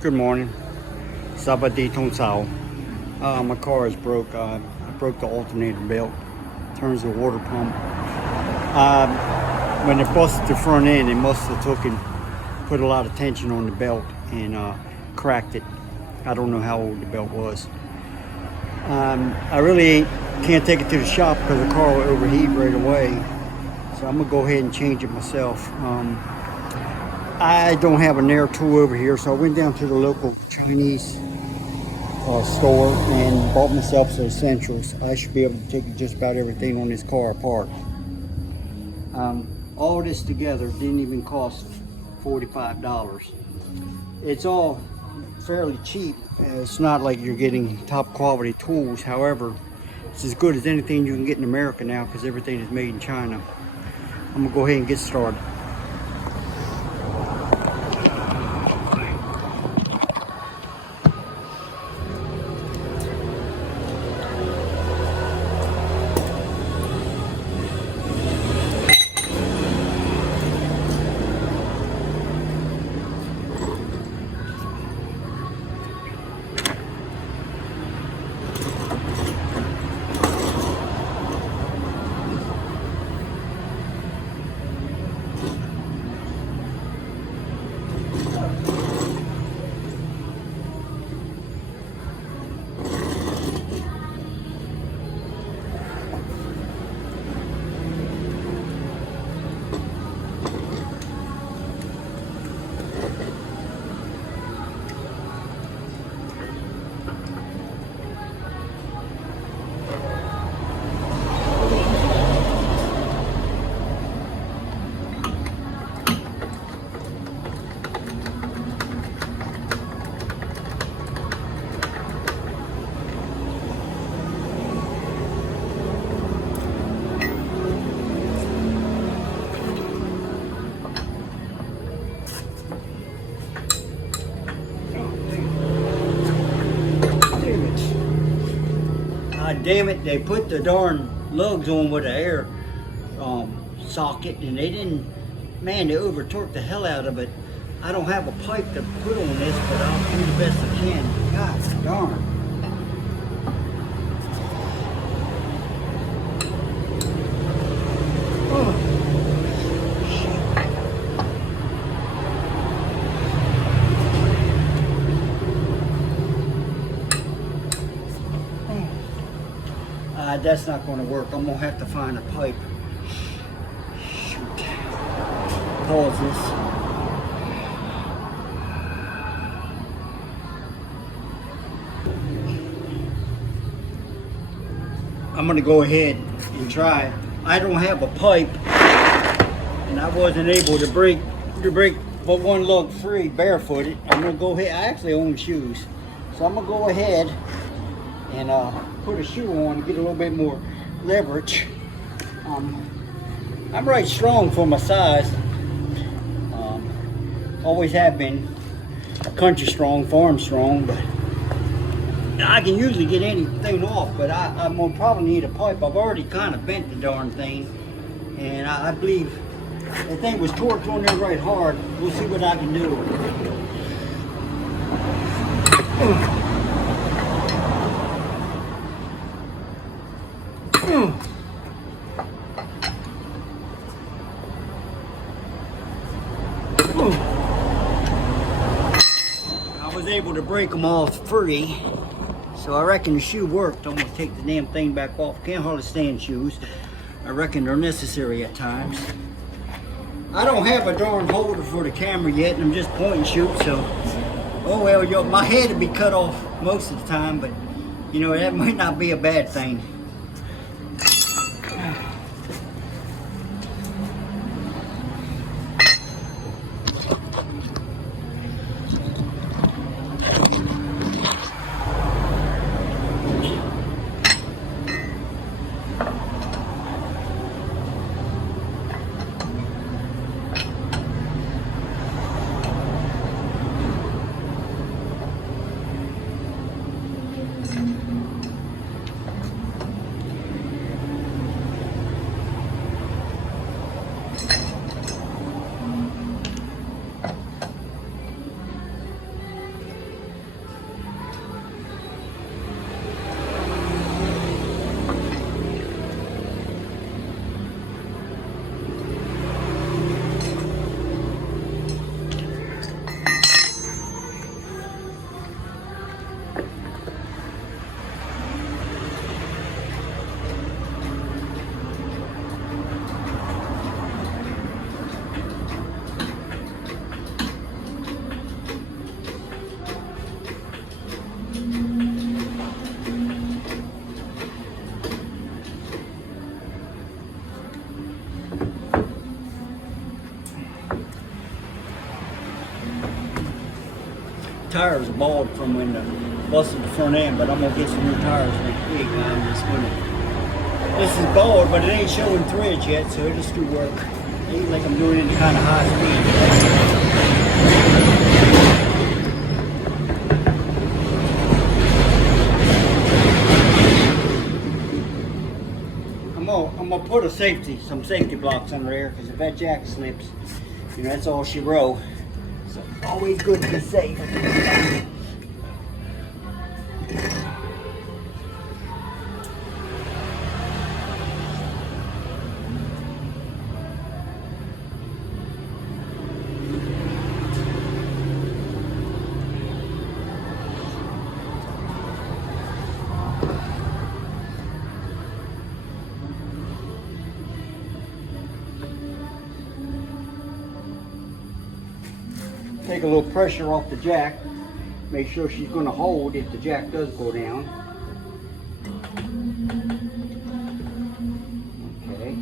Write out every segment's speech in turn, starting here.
Good morning. Sabadi Tonsao. My car is broke. I broke the alternator belt. Turns the water pump. When it busted the front end, it must have put a lot of tension on the belt and cracked it. I don't know how old the belt was. I really can't take it to the shop because the car will overheat right away. So I'm gonna go ahead and change it myself. I don't have an air tool over here, so I went down to the local Chinese store and bought myself some essentials. I should be able to take just about everything on this car apart. All this together didn't even cost $45. It's all fairly cheap. It's not like you're getting top quality tools. However, it's as good as anything you can get in America now because everything is made in China. I'm gonna go ahead and get started. Damn it, they put the darn lugs on with an air socket and they didn't, man, they overtorqued the hell out of it. I don't have a pipe to put on this, but I'll do the best I can. God darn. That's not going to work. I'm going to have to find a pipe. Shoot. Pause this. I'm going to go ahead and try. I don't have a pipe, and I wasn't able to break but one lug free barefooted. I'm going to go ahead. I actually own shoes, so I'm going to go ahead and put a shoe on to get a little bit more leverage. I'm right strong for my size. Always have been country strong, farm strong, but I can usually get anything off, but I'm gonna probably need a pipe. I've already kind of bent the darn thing, and I believe the thing was torqued on there right hard. We'll see what I can do. I was able to break them all free, so I reckon the shoe worked. I'm gonna take the damn thing back off. Can't hardly stand shoes. I reckon they're necessary at times. I don't have a darn holder for the camera yet, and I'm just point and shoot, so oh well, my head would be cut off most of the time, but you know, that might not be a bad thing. tires are bald from when the busted the front end, but I'm gonna get some new tires next week. I'm just gonna. This is bald, but it ain't showing threads yet, so it'll still work. It ain't like I'm doing any kind of high speed. I'm gonna put some safety blocks under there, because if that jack slips, you know, that's all she row. So always good to be safe. Take a little pressure off the jack. Make sure she's going to hold if the jack does go down. Okay.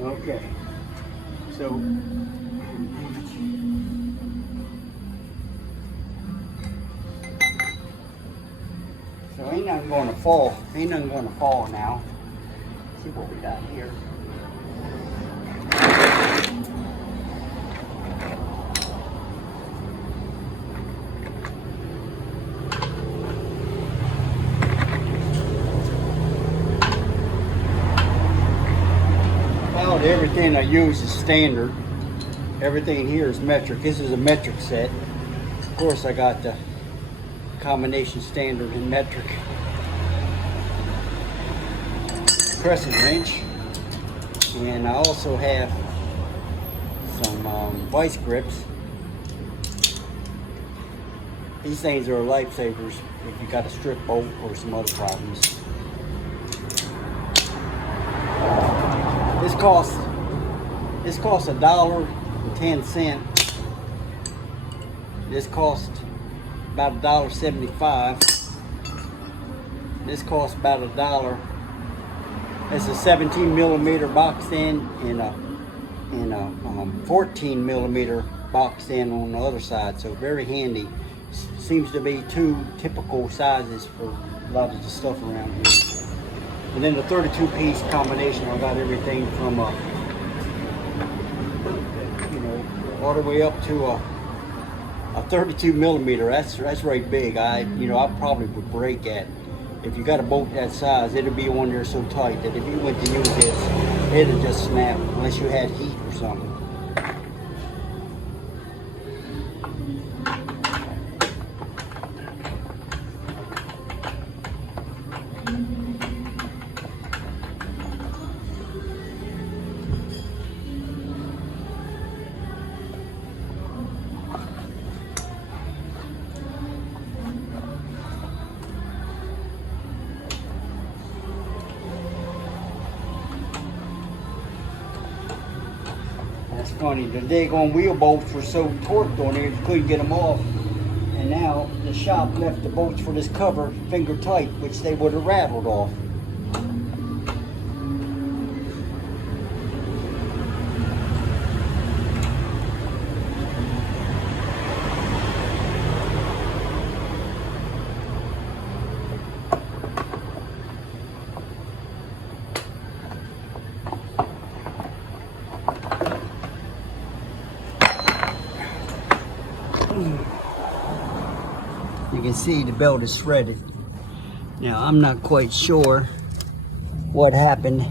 Okay. So ain't nothing going to fall. Ain't nothing going to fall now. Let's see what we got here. About everything I use is standard. Everything here is metric. This is a metric set. Of course, I got the combination standard and metric crescent wrench, and I also have some vice grips. These things are lifesavers if you got a strip bolt or some other problems. This costs $1.10. This costs about $1.75. This costs about $1. It's a 17 millimeter box end and a 14 millimeter box end on the other side, so very handy. Seems to be two typical sizes for a lot of the stuff around here. And then the 32 piece combination, I got everything from you know, all the way up to a 32 millimeter. That's right big. I probably would break that. If you got a bolt that size, it'll be on there so tight that if you went to use this, it'll just snap unless you had heat or something. That's funny, the daggone wheel bolts were so torqued on there you couldn't get them off. And now the shop left the bolts for this cover finger tight, which they would have rattled off. You can see the belt is shredded. Now I'm not quite sure what happened,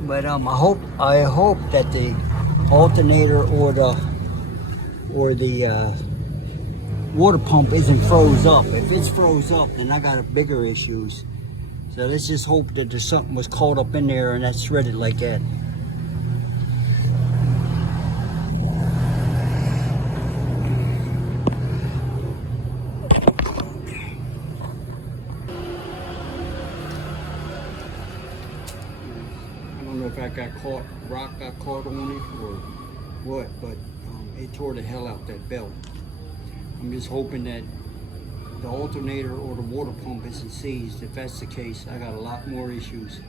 but I hope that the alternator or the water pump isn't froze up. If it's froze up, then I got bigger issues. So let's just hope that there's something was caught up in there and that's shredded like that. If I got caught, rock got caught on it or what, but it tore the hell out that belt. I'm just hoping that the alternator or the water pump isn't seized. If that's the case, I got a lot more issues.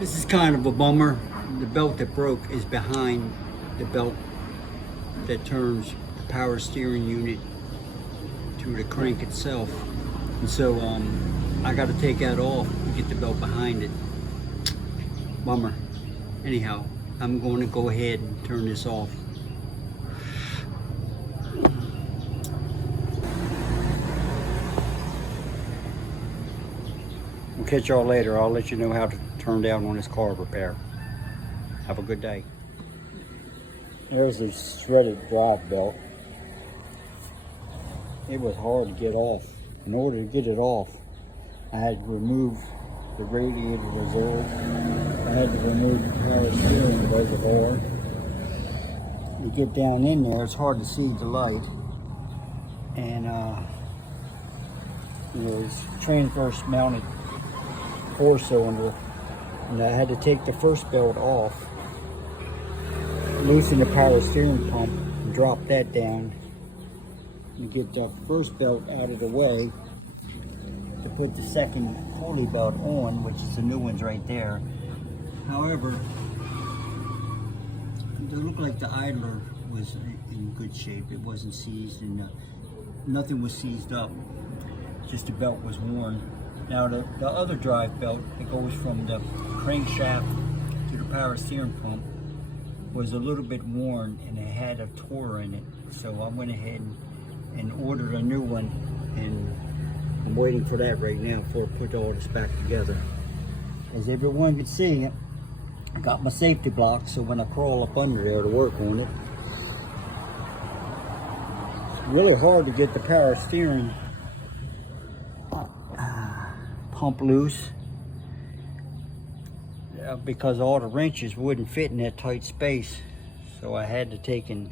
This is kind of a bummer. The belt that broke is behind the belt that turns the power steering unit to the crank itself. And so I got to take that off and get the belt behind it. Bummer. Anyhow, I'm going to go ahead and turn this off. We'll catch y'all later. I'll let you know how to turn down on this car repair. Have a good day. There's a shredded drive belt. It was hard to get off. In order to get it off, I had to remove the radiator reserve. I had to remove the power steering reservoir. You get down in there, it's hard to see the light. And it's transverse mounted 4-cylinder, and I had to take the first belt off, loosen the power steering pump, and drop that down, and get that first belt out of the way to put the second pulley belt on, which is the new ones right there. However, it looked like the idler was in good shape. It wasn't seized, and nothing was seized up, just the belt was worn. Now the other drive belt that goes from the crankshaft to the power steering pump was a little bit worn, and it had a tour in it. So I went ahead and ordered a new one, and I'm waiting for that right now before I put all this back together. As everyone can see, I got my safety block, so when I crawl up under there to work on it, it's really hard to get the power steering pump loose because all the wrenches wouldn't fit in that tight space. So I had to take and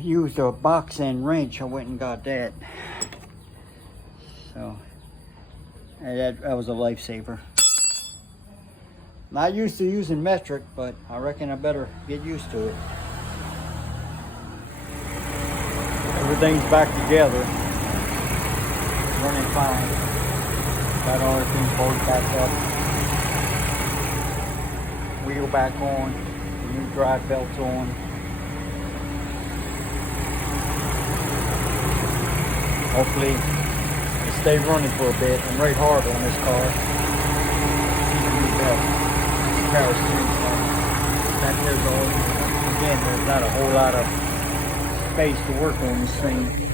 use a box end wrench. I went and got that. So that was a lifesaver. Not used to using metric, but I reckon I better get used to it. Everything's back together, running fine. Got all everything bolted back up. Wheel back on. The new drive belt's on. Hopefully it'll stay running for a bit. I'm right hard on this car. Power steering pump. Back there's all. Again, there's not a whole lot of space to work on this thing.